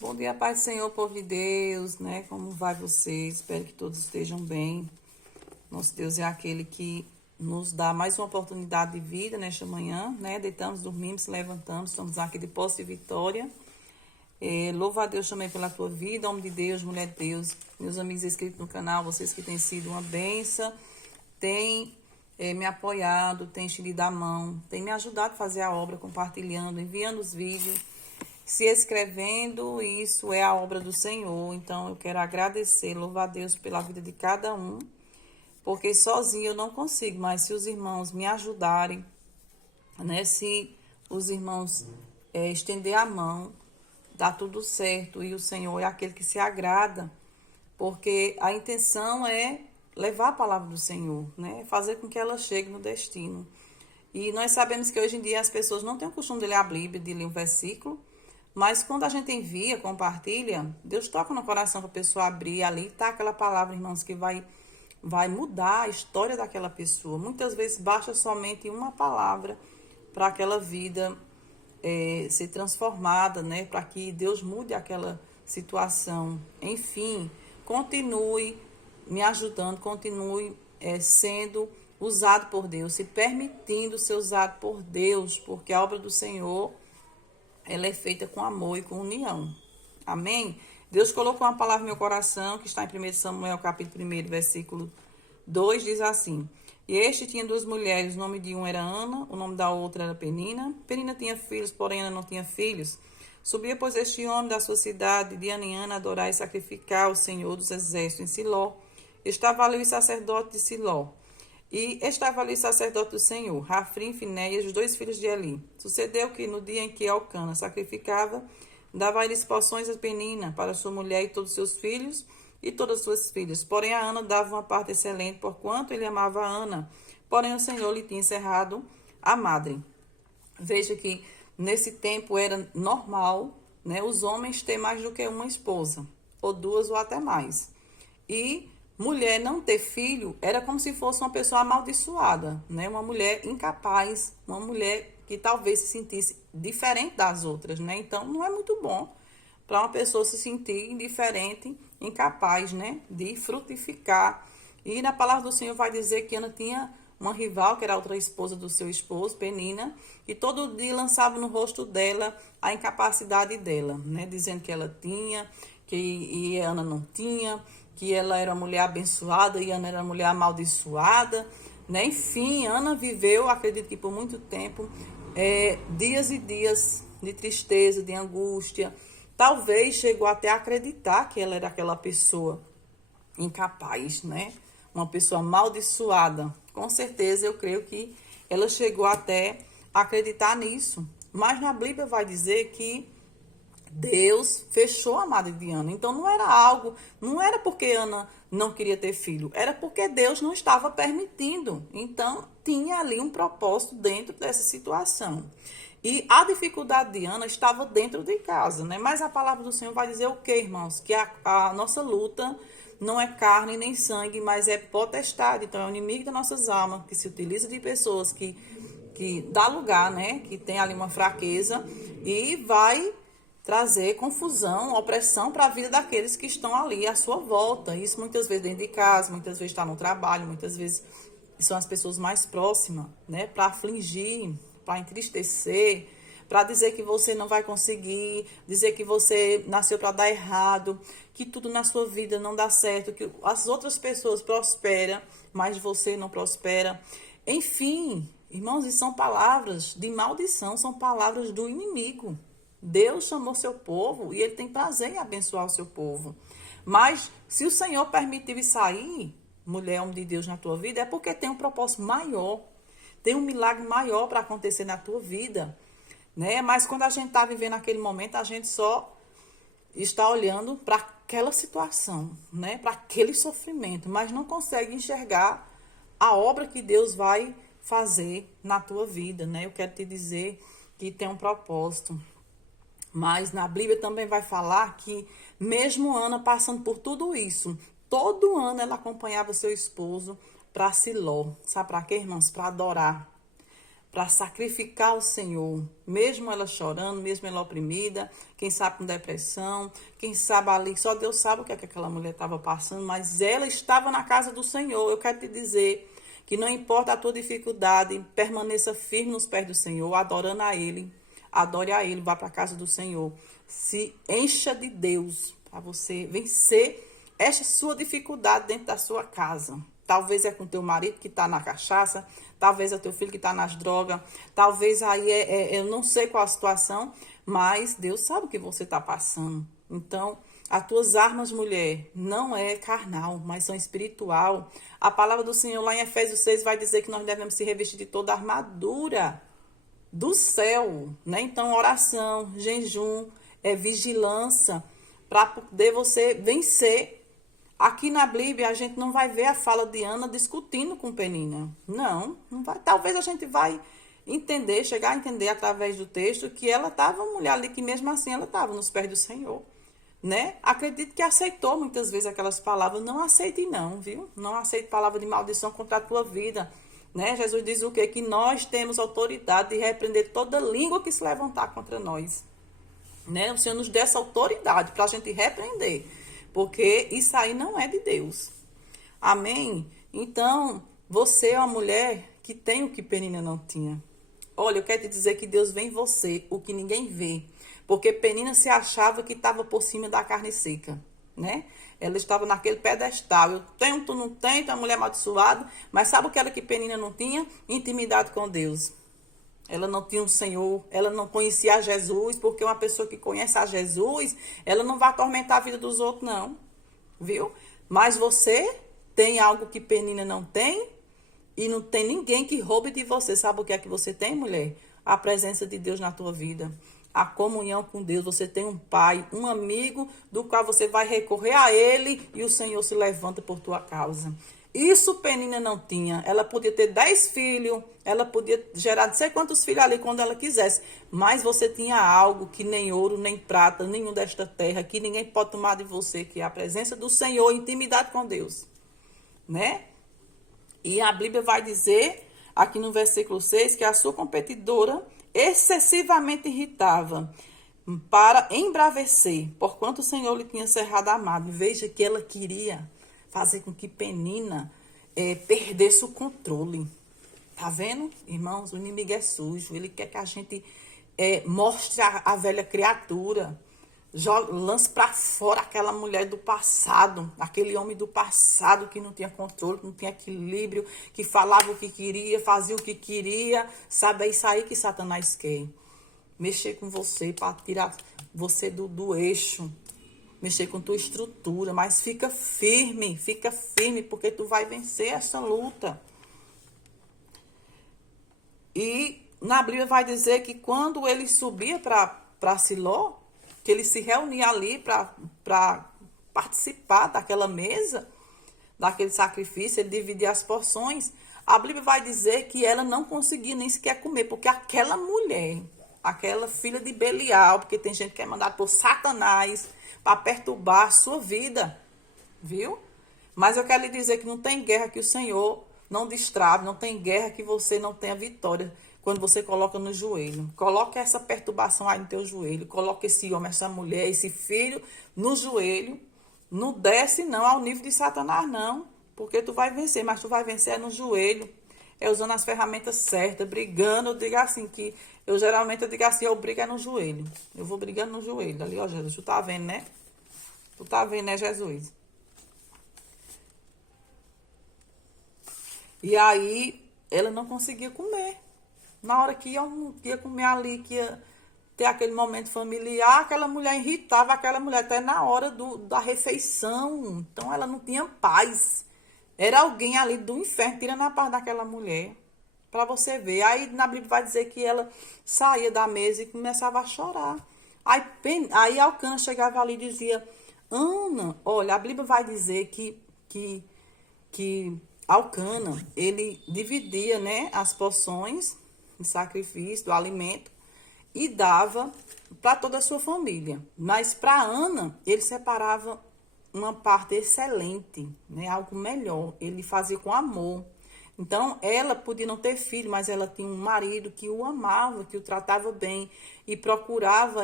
Bom dia, Paz do Senhor, povo de Deus, né? Como vai vocês? Espero que todos estejam bem. Nosso Deus é aquele que nos dá mais uma oportunidade de vida nesta manhã, né? Deitamos, dormimos, levantamos, estamos aqui de posse e vitória. Louva a Deus também pela tua vida, homem de Deus, mulher de Deus, meus amigos inscritos no canal, vocês que têm sido uma bênção, têm me apoiado, têm estendido a mão, têm me ajudado a fazer a obra, compartilhando, enviando os vídeos, se escrevendo. Isso é a obra do Senhor. Então eu quero agradecer, louvar a Deus pela vida de cada um, porque sozinho eu não consigo, mas se os irmãos me ajudarem, né? Se os irmãos estender a mão, dá tudo certo. E o Senhor é aquele que se agrada, porque a intenção é levar a palavra do Senhor, né? Fazer com que ela chegue no destino. E nós sabemos que hoje em dia as pessoas não têm o costume de ler a Bíblia, de ler um versículo, mas quando a gente envia, compartilha, Deus toca no coração para a pessoa abrir, ali tá aquela palavra, irmãos, que vai mudar a história daquela pessoa. Muitas vezes basta somente uma palavra para aquela vida ser transformada, né? Para que Deus mude aquela situação. Enfim, continue me ajudando, continue sendo usado por Deus, se permitindo ser usado por Deus, porque a obra do Senhor ela é feita com amor e com união. Amém? Deus colocou uma palavra no meu coração, que está em 1 Samuel, capítulo 1, versículo 2, diz assim: E este tinha duas mulheres, o nome de uma era Ana, o nome da outra era Penina. Penina tinha filhos, porém Ana não tinha filhos. Subia, pois, este homem da sua cidade, de ano em ano, adorar e sacrificar ao Senhor dos Exércitos em Siló. Estava ali o sacerdote de Siló. E estava ali o sacerdote do Senhor, Rafrim, Finéias, os dois filhos de Eli. Sucedeu que no dia em que Elcana sacrificava, dava eles porções a Penina para sua mulher e todos seus filhos e todas as suas filhas. Porém a Ana dava uma parte excelente, porquanto ele amava a Ana. Porém o Senhor lhe tinha encerrado a madre. Veja que nesse tempo era normal, né, os homens ter mais do que uma esposa, ou duas ou até mais. E mulher não ter filho era como se fosse uma pessoa amaldiçoada, né? Uma mulher incapaz, uma mulher que talvez se sentisse diferente das outras, né? Então não é muito bom para uma pessoa se sentir indiferente, incapaz, né, de frutificar. E na palavra do Senhor vai dizer que Ana tinha uma rival, que era a outra esposa do seu esposo, Penina, e todo dia lançava no rosto dela a incapacidade dela, né? Dizendo que ela tinha, que Ana não tinha, que ela era uma mulher abençoada e Ana era uma mulher amaldiçoada, né? Enfim, Ana viveu, acredito que por muito tempo, dias e dias de tristeza, de angústia. Talvez chegou até a acreditar que ela era aquela pessoa incapaz, né? Uma pessoa amaldiçoada. Com certeza eu creio que ela chegou até a acreditar nisso. Mas na Bíblia vai dizer que Deus fechou a madre de Ana. Então não era porque Ana não queria ter filho, era porque Deus não estava permitindo. Então tinha ali um propósito dentro dessa situação. E a dificuldade de Ana estava dentro de casa, né? Mas a palavra do Senhor vai dizer o quê, irmãos? Que a nossa luta não é carne nem sangue, mas é potestade. Então é o inimigo das nossas almas, que se utiliza de pessoas que dá lugar, né? Que tem ali uma fraqueza e vai trazer confusão, opressão para a vida daqueles que estão ali à sua volta. Isso muitas vezes dentro de casa, muitas vezes está no trabalho, muitas vezes são as pessoas mais próximas, né? Para afligir, para entristecer, para dizer que você não vai conseguir, dizer que você nasceu para dar errado, que tudo na sua vida não dá certo, que as outras pessoas prosperam, mas você não prospera. Enfim, irmãos, e são palavras de maldição, são palavras do inimigo. Deus chamou seu povo e ele tem prazer em abençoar o seu povo. Mas se o Senhor permitiu sair, mulher, homem de Deus, na tua vida, é porque tem um propósito maior. Tem um milagre maior para acontecer na tua vida, né? Mas quando a gente está vivendo aquele momento, a gente só está olhando para aquela situação, né? Para aquele sofrimento, mas não consegue enxergar a obra que Deus vai fazer na tua vida, né? Eu quero te dizer que tem um propósito. Mas na Bíblia também vai falar que mesmo Ana passando por tudo isso, todo ano ela acompanhava seu esposo para Siló. Sabe para quê, irmãos? Para adorar. para sacrificar ao Senhor, mesmo ela chorando, mesmo ela oprimida, quem sabe com depressão, quem sabe ali, só Deus sabe o que é que aquela mulher estava passando, mas ela estava na casa do Senhor. Eu quero te dizer que não importa a tua dificuldade, permaneça firme nos pés do Senhor, adorando a Ele, adore a Ele, vá para a casa do Senhor, se encha de Deus para você vencer essa sua dificuldade dentro da sua casa. Talvez é com teu marido que está na cachaça, talvez é teu filho que está nas drogas, talvez aí eu não sei qual a situação, mas Deus sabe o que você está passando. Então, as tuas armas, mulher, não é carnal, mas são espiritual. A palavra do Senhor lá em Efésios 6 vai dizer que nós devemos se revestir de toda a armadura do céu, né? Então, oração, jejum, vigilância, para poder você vencer. Aqui na Bíblia, a gente não vai ver a fala de Ana discutindo com Penina. Não vai. Talvez a gente vai entender, chegar a entender através do texto que ela estava uma mulher ali que mesmo assim ela estava nos pés do Senhor, né? Acredito que aceitou muitas vezes aquelas palavras. Não aceite não, viu? Não aceite palavra de maldição contra a tua vida, né? Jesus diz o quê? Que nós temos autoridade de repreender toda língua que se levantar contra nós, né? O Senhor nos dá essa autoridade para a gente repreender, porque isso aí não é de Deus. Amém? Então, você é uma mulher que tem o que Penina não tinha. Olha, eu quero te dizer que Deus vê em você o que ninguém vê. Porque Penina se achava que estava por cima da carne seca, né? Ela estava naquele pedestal. Eu tenho, tu não tem, tu é uma mulher amaldiçoada. Mas sabe o que era que Penina não tinha? Intimidade com Deus. Ela não tinha um Senhor, ela não conhecia a Jesus, porque uma pessoa que conhece a Jesus, ela não vai atormentar a vida dos outros, não, viu? Mas você tem algo que Penina não tem, e não tem ninguém que roube de você. Sabe o que é que você tem, mulher? A presença de Deus na tua vida, a comunhão com Deus. Você tem um pai, um amigo, do qual você vai recorrer a ele, e o Senhor se levanta por tua causa. Isso Penina não tinha. Ela podia ter 10 filhos, ela podia gerar não sei quantos filhos ali quando ela quisesse. Mas você tinha algo que nem ouro, nem prata, nenhum desta terra, que ninguém pode tomar de você, que é a presença do Senhor, intimidade com Deus, né? E a Bíblia vai dizer, aqui no versículo 6, que a sua competidora excessivamente irritava para embravecer, porquanto o Senhor lhe tinha cerrado a mão. Veja que ela queria fazer com que Penina perdesse o controle. Tá vendo, irmãos? O inimigo é sujo. Ele quer que a gente mostre a velha criatura. Lance para fora aquela mulher do passado, aquele homem do passado que não tinha controle, que não tinha equilíbrio, que falava o que queria, fazia o que queria. Sabe, é isso aí que Satanás quer. Mexer com você para tirar você do eixo. Mexer com tua estrutura, mas fica firme, porque tu vai vencer essa luta. E na Bíblia vai dizer que quando ele subia para Siló, que ele se reunia ali para participar daquela mesa, daquele sacrifício, ele dividia as porções, a Bíblia vai dizer que ela não conseguia nem sequer comer, porque aquela mulher, aquela filha de Belial, porque tem gente que é mandada por Satanás para perturbar a sua vida, viu? Mas eu quero lhe dizer que não tem guerra que o Senhor não destrave, não tem guerra que você não tenha vitória quando você coloca no joelho. Coloca essa perturbação aí no teu joelho, coloca esse homem, essa mulher, esse filho no joelho. Não desce não ao nível de Satanás não, porque tu vai vencer, mas tu vai vencer no joelho. É usando as ferramentas certas, brigando. Eu digo assim, que eu geralmente digo assim, eu brigo no joelho. Eu vou brigando no joelho. Ali, ó, Jesus, tu tá vendo, né? Tu tá vendo, né, Jesus? E aí, ela não conseguia comer. Na hora que ia comer ali, que ia ter aquele momento familiar, aquela mulher irritava aquela mulher até na hora da refeição. Então, ela não tinha paz. Era alguém ali do inferno tirando a paz daquela mulher. Para você ver. Aí na Bíblia vai dizer que ela saía da mesa e começava a chorar. Aí Elcana chegava ali e dizia: Ana, olha, a Bíblia vai dizer que Elcana, ele dividia, né, as porções de sacrifício, do alimento, e dava para toda a sua família. Mas para Ana, ele separava uma parte excelente, né, algo melhor. Ele fazia com amor. Então, ela podia não ter filho, mas ela tinha um marido que o amava, que o tratava bem e procurava,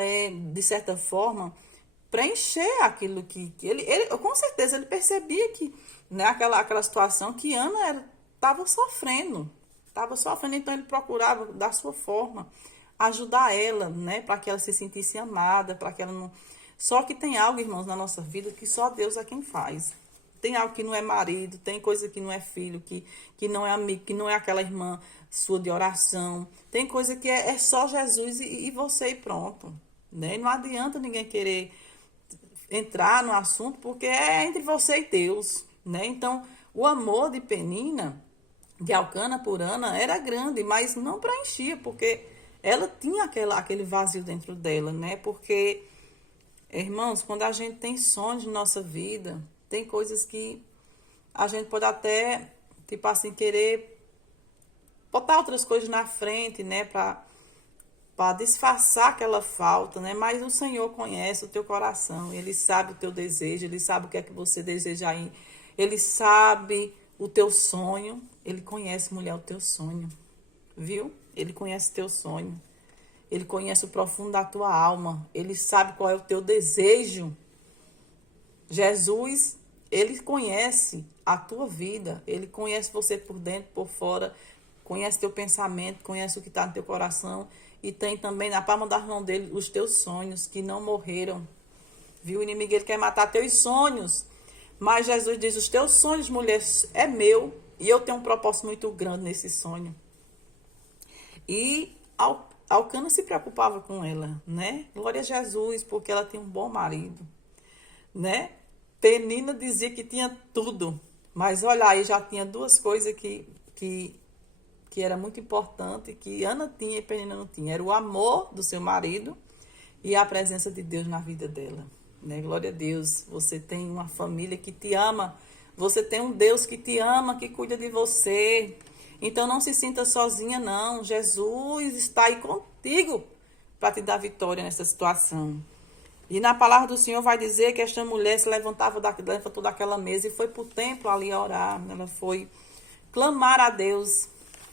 de certa forma, preencher aquilo que ele com certeza, ele percebia que, né, aquela situação que Ana estava sofrendo, então ele procurava, da sua forma, ajudar ela, né, para que ela se sentisse amada, para que ela não... Só que tem algo, irmãos, na nossa vida que só Deus é quem faz. Tem algo que não é marido, tem coisa que não é filho, que não é amigo, que não é aquela irmã sua de oração. Tem coisa que é só Jesus e você e pronto. Né? Não adianta ninguém querer entrar no assunto, porque é entre você e Deus. Né? Então, o amor de Penina, de Elcana por Ana, era grande, mas não preenchia, porque ela tinha aquele vazio dentro dela. Né? Porque, irmãos, quando a gente tem sonhos na nossa vida... Tem coisas que a gente pode até, tipo assim, querer botar outras coisas na frente, né? Para disfarçar aquela falta, né? Mas o Senhor conhece o teu coração. Ele sabe o teu desejo. Ele sabe o que é que você deseja aí. Ele sabe o teu sonho. Ele conhece, mulher, o teu sonho. Viu? Ele conhece o teu sonho. Ele conhece o profundo da tua alma. Ele sabe qual é o teu desejo. Jesus, ele conhece a tua vida, ele conhece você por dentro, por fora, conhece teu pensamento, conhece o que está no teu coração e tem também na palma da mão dele os teus sonhos que não morreram. Viu? O inimigo, ele quer matar teus sonhos, mas Jesus diz, os teus sonhos, mulher, é meu e eu tenho um propósito muito grande nesse sonho. E Elcana se preocupava com ela, né? Glória a Jesus, porque ela tem um bom marido. Né? Penina dizia que tinha tudo, mas olha aí, já tinha duas coisas que era muito importante, que Ana tinha e Penina não tinha. Era o amor do seu marido e a presença de Deus na vida dela. Né? Glória a Deus, você tem uma família que te ama, você tem um Deus que te ama, que cuida de você. Então não se sinta sozinha não, Jesus está aí contigo para te dar vitória nessa situação. E na palavra do Senhor vai dizer que esta mulher se levantou daquela mesa e foi para o templo ali orar. Ela foi clamar a Deus.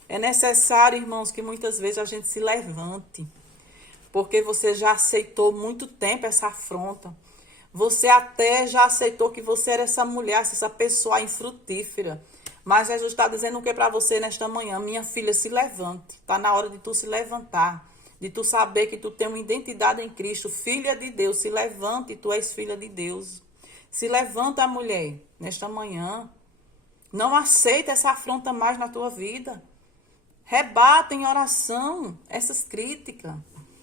É necessário, irmãos, que muitas vezes a gente se levante. Porque você já aceitou muito tempo essa afronta. Você até já aceitou que você era essa mulher, essa pessoa infrutífera. Mas Jesus está dizendo o que para você nesta manhã? Minha filha, se levante. Está na hora de tu se levantar. De tu saber que tu tem uma identidade em Cristo, filha de Deus. Se levante, tu és filha de Deus. Se levanta, mulher, nesta manhã. Não aceita essa afronta mais na tua vida. Rebata em oração essas críticas,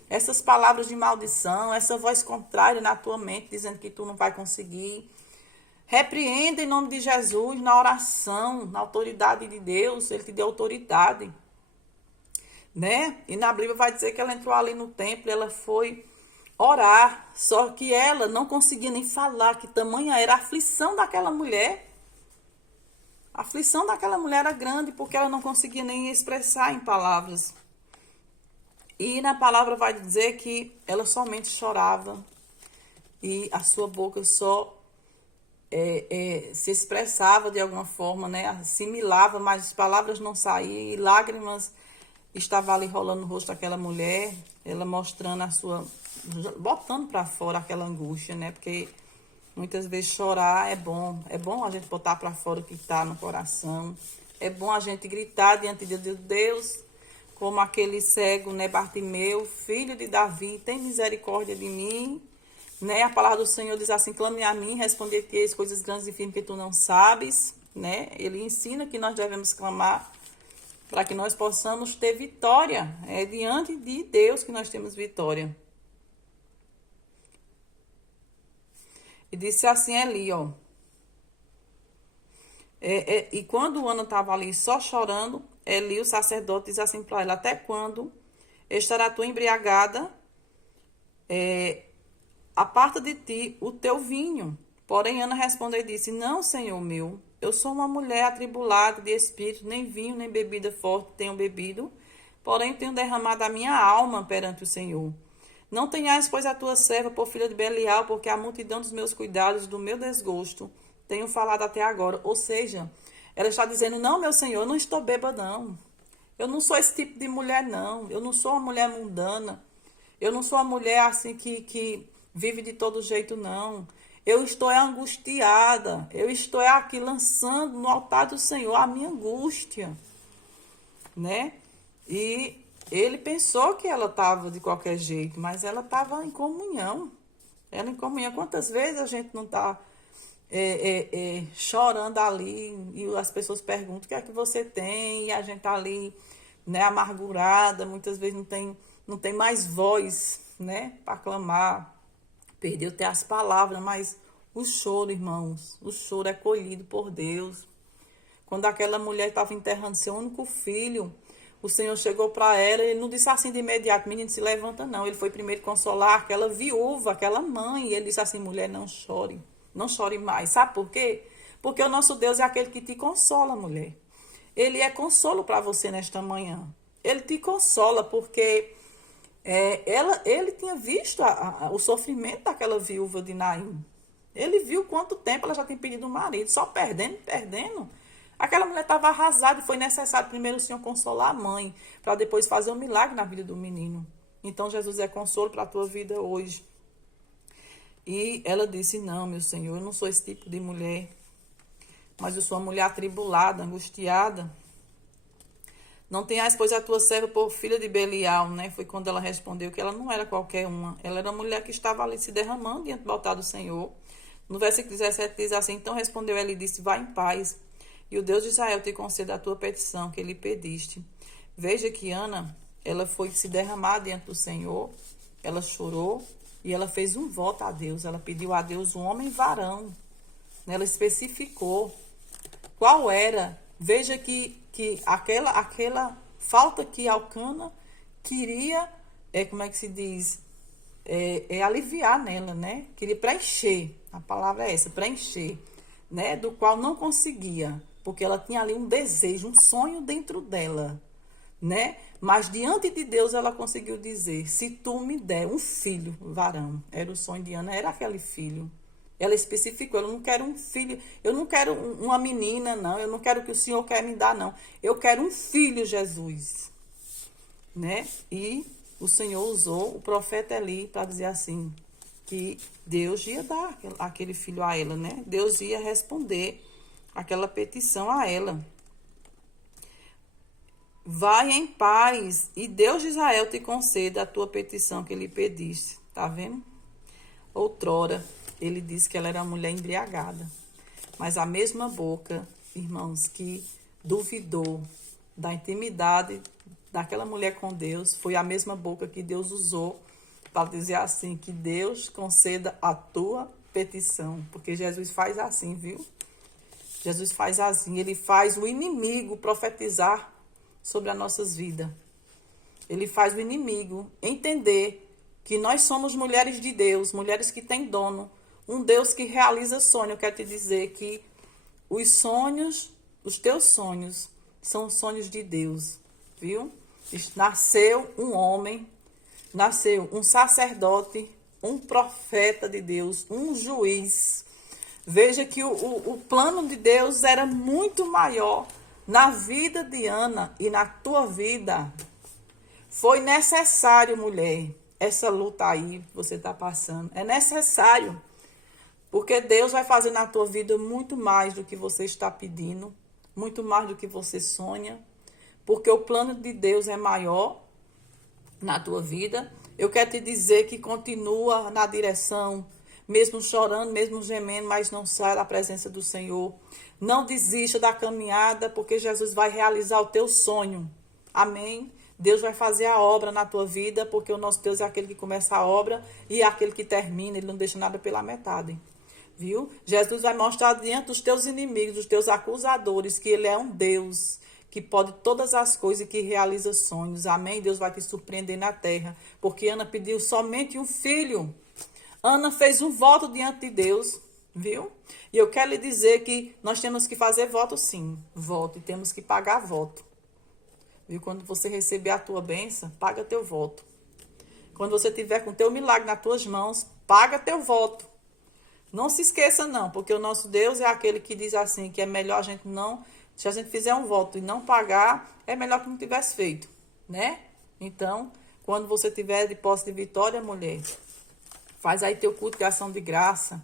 essas palavras de maldição, essa voz contrária na tua mente, dizendo que tu não vai conseguir. Repreenda em nome de Jesus, na oração, na autoridade de Deus. Ele te deu autoridade. Né? E na Bíblia vai dizer que ela entrou ali no templo, ela foi orar, só que ela não conseguia nem falar, que tamanha era a aflição daquela mulher. A aflição daquela mulher era grande, porque ela não conseguia nem expressar em palavras. E na palavra vai dizer que ela somente chorava, e a sua boca só se expressava de alguma forma, né? Assimilava, mas as palavras não saíam, e lágrimas estava ali rolando no rosto daquela mulher, ela mostrando botando para fora aquela angústia, né? Porque muitas vezes chorar é bom a gente botar para fora o que está no coração, é bom a gente gritar diante de Deus, como aquele cego, né? Bartimeu, filho de Davi, tem misericórdia de mim, né? A palavra do Senhor diz assim, clame a mim, responder-te as coisas grandes e firmes que tu não sabes, né? Ele ensina que nós devemos clamar, para que nós possamos ter vitória. É diante de Deus que nós temos vitória. E disse assim ali, ó. E quando Ana estava ali só chorando, Eli, o sacerdote, diz assim para ela, até quando estará tu embriagada? Aparta de ti o teu vinho. Porém, Ana respondeu e disse, não, Senhor meu, eu sou uma mulher atribulada de espírito, nem vinho, nem bebida forte tenho bebido, porém tenho derramado a minha alma perante o Senhor. Não tenhas, pois, a tua serva por filha de Belial, porque a multidão dos meus cuidados, do meu desgosto, tenho falado até agora. Ou seja, Ela está dizendo, não, meu Senhor, eu não estou bêbada, não. Eu não sou esse tipo de mulher, não. Eu não sou uma mulher mundana. Eu não sou uma mulher assim que vive de todo jeito, não. Eu estou angustiada. Eu estou aqui lançando no altar do Senhor a minha angústia, né? E ele pensou que ela estava de qualquer jeito, mas ela estava em comunhão. Ela em comunhão. Quantas vezes a gente não está chorando ali e as pessoas perguntam o que é que você tem e a gente está ali, né, amargurada, muitas vezes não tem mais voz, né, para clamar, perdeu até as palavras, mas o choro, irmãos, o choro é colhido por Deus. Quando aquela mulher estava enterrando seu único filho, o Senhor chegou para ela e ele não disse assim de imediato, menino, se levanta não. Ele foi primeiro consolar aquela viúva, aquela mãe, e ele disse assim, mulher, não chore, não chore mais. Sabe por quê? Porque o nosso Deus é aquele que te consola, mulher. Ele é consolo para você nesta manhã. Ele te consola porque ele tinha visto o sofrimento daquela viúva de Naim. Ele viu quanto tempo ela já tinha pedido um marido, só perdendo. Aquela mulher estava arrasada e foi necessário primeiro o Senhor consolar a mãe, para depois fazer um milagre na vida do menino. Então Jesus é consolo para a tua vida hoje. E ela disse, não, meu Senhor, eu não sou esse tipo de mulher, mas eu sou uma mulher atribulada, angustiada. Não tenhas, pois, a tua serva por filha de Belial, né? Foi quando ela respondeu que ela não era qualquer uma. Ela era uma mulher que estava ali se derramando diante do altar do Senhor. No versículo 17 diz assim, então respondeu ela e disse, vá em paz. E o Deus de Israel te conceda a tua petição que lhe pediste. Veja que Ana, ela foi se derramar diante do Senhor, ela chorou e ela fez um voto a Deus. Ela pediu a Deus um homem varão. Ela especificou qual era. Veja que aquela falta que Alcana queria, como é que se diz? Aliviar nela, né? Queria preencher, a palavra é essa, preencher, né? Do qual não conseguia, porque ela tinha ali um desejo, um sonho dentro dela, né? Mas diante de Deus ela conseguiu dizer, se tu me der um filho varão, era o sonho de Ana, era aquele filho. Ela especificou, eu não quero um filho, eu não quero uma menina, não, eu não quero o que o Senhor quer me dar, não. Eu quero um filho, Jesus, né? E o Senhor usou o profeta Eli para dizer assim, que Deus ia dar aquele filho a ela, né? Deus ia responder aquela petição a ela. Vai em paz e Deus de Israel te conceda a tua petição que lhe pediste. Tá vendo? Outrora, ele disse que ela era uma mulher embriagada. Mas a mesma boca, irmãos, que duvidou da intimidade daquela mulher com Deus, foi a mesma boca que Deus usou para dizer assim, que Deus conceda a tua petição. Porque Jesus faz assim, viu? Jesus faz assim, ele faz o inimigo profetizar sobre as nossas vidas. Ele faz o inimigo entender que nós somos mulheres de Deus, mulheres que têm dono, um Deus que realiza sonho. Eu quero te dizer que os sonhos, os teus sonhos, são sonhos de Deus, viu? Nasceu um homem, nasceu um sacerdote, um profeta de Deus, um juiz. Veja que o plano de Deus era muito maior na vida de Ana e na tua vida. Foi necessário, mulher, essa luta aí que você está passando. É necessário. Porque Deus vai fazer na tua vida muito mais do que você está pedindo, muito mais do que você sonha. Porque o plano de Deus é maior na tua vida. Eu quero te dizer que continua na direção, mesmo chorando, mesmo gemendo, mas não saia da presença do Senhor. Não desista da caminhada, porque Jesus vai realizar o teu sonho. Amém? Deus vai fazer a obra na tua vida, porque o nosso Deus é aquele que começa a obra e é aquele que termina, ele não deixa nada pela metade. Viu? Jesus vai mostrar diante dos teus inimigos, dos teus acusadores, que ele é um Deus que pode todas as coisas e que realiza sonhos. Amém? Deus vai te surpreender na terra, porque Ana pediu somente um filho. Ana fez um voto diante de Deus, viu? E eu quero lhe dizer que nós temos que fazer voto sim, voto, e temos que pagar voto. Viu? Quando você receber a tua bênção, paga teu voto. Quando você tiver com teu milagre nas tuas mãos, paga teu voto. Não se esqueça não, porque o nosso Deus é aquele que diz assim, que é melhor a gente não Se a gente fizer um voto e não pagar, é melhor que não tivesse feito, né? Então, quando você tiver de posse de vitória, mulher, faz aí teu culto de ação de graça.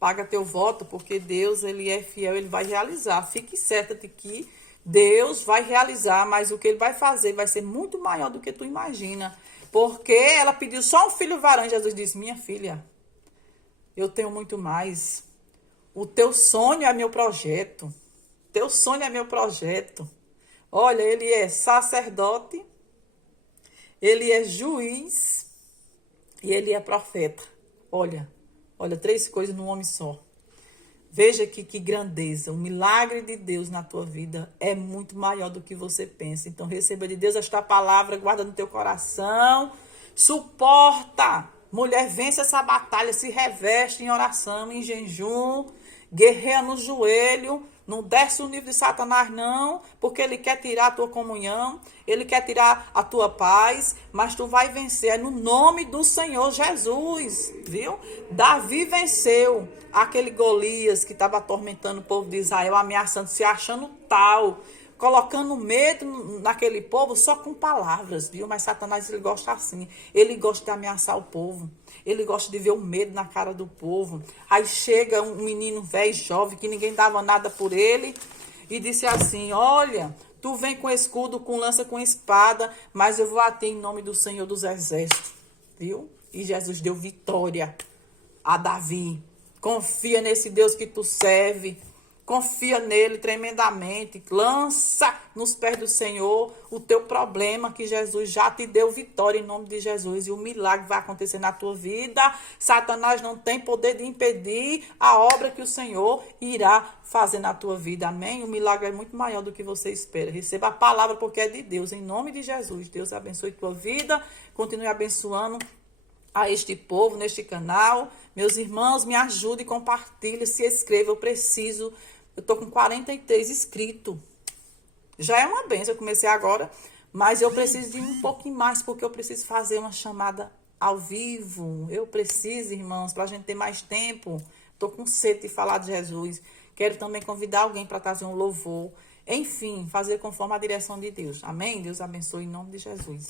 Paga teu voto, porque Deus, ele é fiel, ele vai realizar. Fique certa de que Deus vai realizar, mas o que ele vai fazer vai ser muito maior do que tu imagina. Porque ela pediu só um filho varão. Jesus disse, minha filha, eu tenho muito mais. O teu sonho é meu projeto. Teu sonho é meu projeto. Olha, ele é sacerdote, ele é juiz e ele é profeta. Olha, 3 coisas num homem só. Veja que grandeza, o milagre de Deus na tua vida é muito maior do que você pensa. Então receba de Deus esta palavra, guarda no teu coração, suporta. Mulher, vence essa batalha, se reveste em oração, em jejum, guerreia no joelho, não desce o nível de Satanás não, porque ele quer tirar a tua comunhão, ele quer tirar a tua paz, mas tu vai vencer no nome do Senhor Jesus, viu? Davi venceu aquele Golias que estava atormentando o povo de Israel, ameaçando, se achando tal, colocando medo naquele povo só com palavras, viu? Mas Satanás, ele gosta assim. Ele gosta de ameaçar o povo. Ele gosta de ver o medo na cara do povo. Aí chega um menino velho, jovem, que ninguém dava nada por ele, e disse assim, olha, tu vem com escudo, com lança, com espada, mas eu vou ater em nome do Senhor dos Exércitos, viu? E Jesus deu vitória a Davi. Confia nesse Deus que tu serve. Confia nele tremendamente. Lança nos pés do Senhor o teu problema, que Jesus já te deu vitória em nome de Jesus. E o milagre vai acontecer na tua vida. Satanás não tem poder de impedir a obra que o Senhor irá fazer na tua vida. Amém? O milagre é muito maior do que você espera. Receba a palavra porque é de Deus. Em nome de Jesus. Deus abençoe tua vida. Continue abençoando a este povo, neste canal. Meus irmãos, me ajude, compartilhe, se inscreva. Eu tô com 43 inscritos. Já é uma bênção, eu comecei agora, mas eu preciso de um pouquinho mais, porque eu preciso fazer uma chamada ao vivo. Eu preciso, irmãos, para a gente ter mais tempo. Tô com sede de falar de Jesus. Quero também convidar alguém para trazer um louvor. Enfim, fazer conforme a direção de Deus. Amém? Deus abençoe em nome de Jesus.